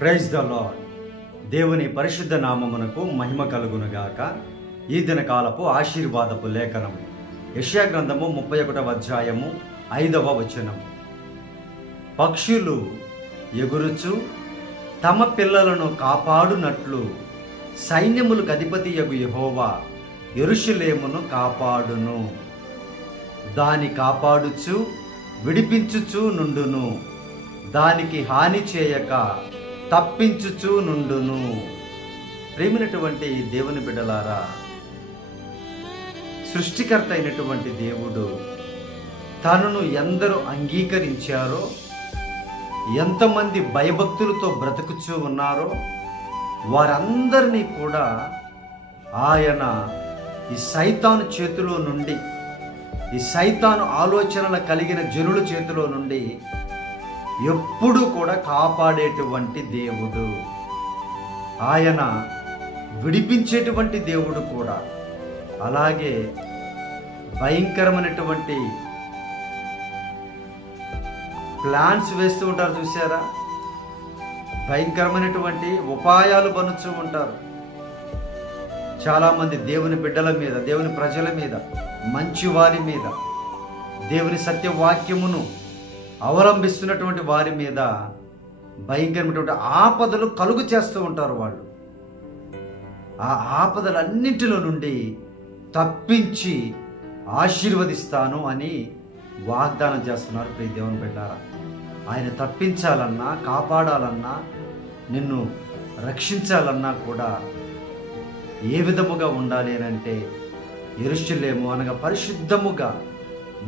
Praise the lord. దేవుని పరిశుద్ధ నామమునకు మహిమ కలుగునుగాక. ఈ దినకాలపు ఆశీర్వాదపు లేఖనం యెషయా గ్రంథము 31వ అధ్యాయము 5వ వచనం. పక్షులు ఎగురుచు తమ పిల్లలను కాపాడునట్లు సైన్యములకు అధిపతియగు యెహోవా యెరూషలేమును కాపాడును. దాని కాపాడుచు విడిపించుచు నుండును, దానికి హాని చేయక తప్పించుచు నుండును. ప్రేమైనటువంటి దేవుని బిడ్డలారా, సృష్టికర్త అయినటువంటి దేవుడు తనను ఎందరూ అంగీకరించారో, ఎంతమంది భయభక్తులతో బ్రతుకుచూ ఉన్నారో వారందరినీ కూడా ఆయన ఈ సైతాను చేతిలో నుండి, ఈ సైతాను ఆలోచనల కలిగిన జనుల చేతిలో నుండి ఎప్పుడూ కూడా కాపాడేటువంటి దేవుడు. ఆయన విడిపించేటువంటి దేవుడు కూడా. అలాగే భయంకరమైనటువంటి ప్లాన్స్ వేస్తూ ఉంటారు, చూసారా? భయంకరమైనటువంటి ఉపాయాలు పనుచూ ఉంటారు. చాలామంది దేవుని బిడ్డల మీద, దేవుని ప్రజల మీద, మంచి వారి మీద, దేవుని సత్యవాక్యమును అవలంబిస్తున్నటువంటి వారి మీద భయంకరమైనటువంటి ఆపదలు కలుగు చేస్తూ ఉంటారు. వాళ్ళు ఆ ఆపదలన్నింటిలో నుండి తప్పించి ఆశీర్వదిస్తాను అని వాగ్దానం చేస్తున్నారు. ప్రియ దేవుని బిడ్డారా, ఆయన తప్పించాలన్నా, కాపాడాలన్నా, నిన్ను రక్షించాలన్నా కూడా ఏ విధముగా ఉండాలి అని అంటే యెరూషలేము అనగా పరిశుద్ధముగా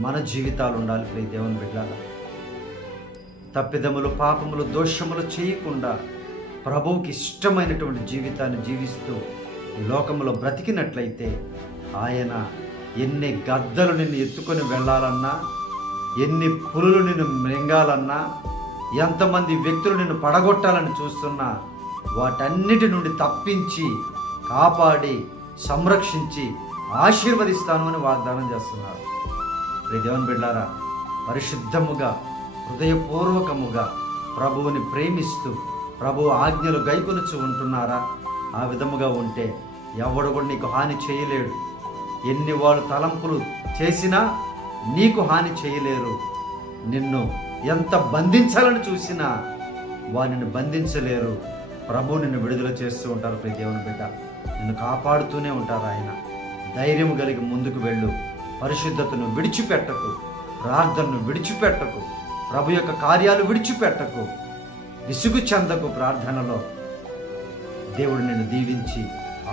మన జీవితాలు ఉండాలి. ప్రియ దేవుని బిడ్డారా, తప్పిదములు, పాపములు, దోషములు చేయకుండా ప్రభువుకి ఇష్టమైనటువంటి జీవితాన్ని జీవిస్తూ ఈ లోకంలో బ్రతికినట్లయితే ఆయన ఎన్ని గద్దలు నిన్ను ఎత్తుకొని వెళ్ళాలన్నా, ఎన్ని పులులు నిన్ను మృంగాలన్నా, ఎంతమంది వ్యక్తులు నిన్ను పడగొట్టాలని చూస్తున్నా వాటన్నిటి నుండి తప్పించి, కాపాడి, సంరక్షించి ఆశీర్వదిస్తాను అని వాగ్దానం చేస్తున్నారు. దేవుని బిడ్డారా, పరిశుద్ధముగా, హృదయపూర్వకముగా ప్రభువుని ప్రేమిస్తూ ప్రభు ఆజ్ఞలు గైకొనుచు ఉంటున్నారా? ఆ విధముగా ఉంటే ఎవడు కూడా నీకు హాని చేయలేడు. ఎన్ని వాళ్ళు తలంపులు చేసినా నీకు హాని చేయలేరు. నిన్ను ఎంత బంధించాలని చూసినా వారిని బంధించలేరు. ప్రభు నిన్ను విడుదల చేస్తూ ఉంటారు. ప్రియ దేవుని బిడ్డ, నిన్ను కాపాడుతూనే ఉంటారు. ఆయన ధైర్యం కలిగి ముందుకు వెళ్ళు. పరిశుద్ధతను విడిచిపెట్టకు, ప్రార్థనను విడిచిపెట్టకు, ప్రభు యొక్క కార్యాలు విడిచిపెట్టకు, విసుగు చెందకు. ప్రార్థనలో దేవుడు నిన్ను దీవించి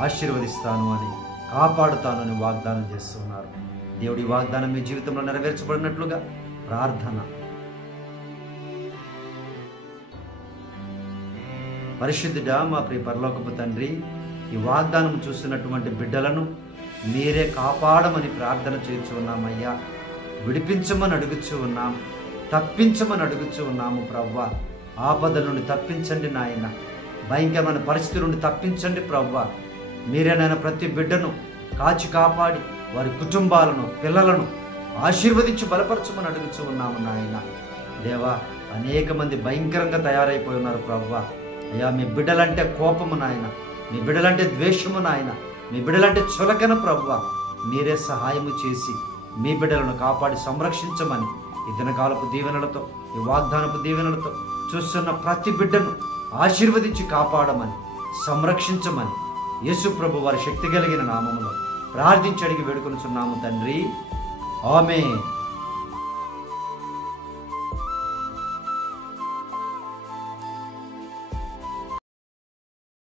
ఆశీర్వదిస్తాను అని, కాపాడుతాను అని వాగ్దానం చేస్తున్నారు. దేవుడి వాగ్దానం మీ జీవితంలో నెరవేర్చబడినట్లుగా ప్రార్థన. పరిశుద్ధుడా, మా ప్రియ పరలోకపు తండ్రి, ఈ వాగ్దానం చూస్తున్నటువంటి బిడ్డలను మీరే కాపాడమని ప్రార్థన చేస్తూ ఉన్నామయ్యా. విడిపించమని అడుగుచూ ఉన్నాం, తప్పించమని అడుగుచూ ఉన్నాము. ప్రవ్వా, ఆపద నుండి తప్పించండి నాయన, భయంకరమైన పరిస్థితి నుండి తప్పించండి ప్రవ్వా. మీరే నాయన ప్రతి బిడ్డను కాచి కాపాడి వారి కుటుంబాలను, పిల్లలను ఆశీర్వదించి బలపరచమని అడుగుచూ ఉన్నాము నాయన. దేవా, అనేక మంది భయంకరంగా తయారైపోయి ఉన్నారు ప్రవ్వా. అయ్యా, మీ బిడ్డలంటే కోపము నాయన, మీ బిడ్డలంటే ద్వేషము నాయన, మీ బిడ్డలంటే చులకన ప్రవ్వా. మీరే సహాయము చేసి మీ బిడ్డలను కాపాడి సంరక్షించమని ఈ దినకాలపు దీవెనలతో, ఈ వాగ్దానపు దీవెనలతో చూస్తున్న ప్రతి బిడ్డను ఆశీర్వదించి కాపాడమని, సంరక్షించమని యేసు ప్రభు వారి శక్తి కలిగిన నామములో ప్రార్థించి అడిగి వేడుకొనుచున్నాము తండ్రి. ఆమేన్.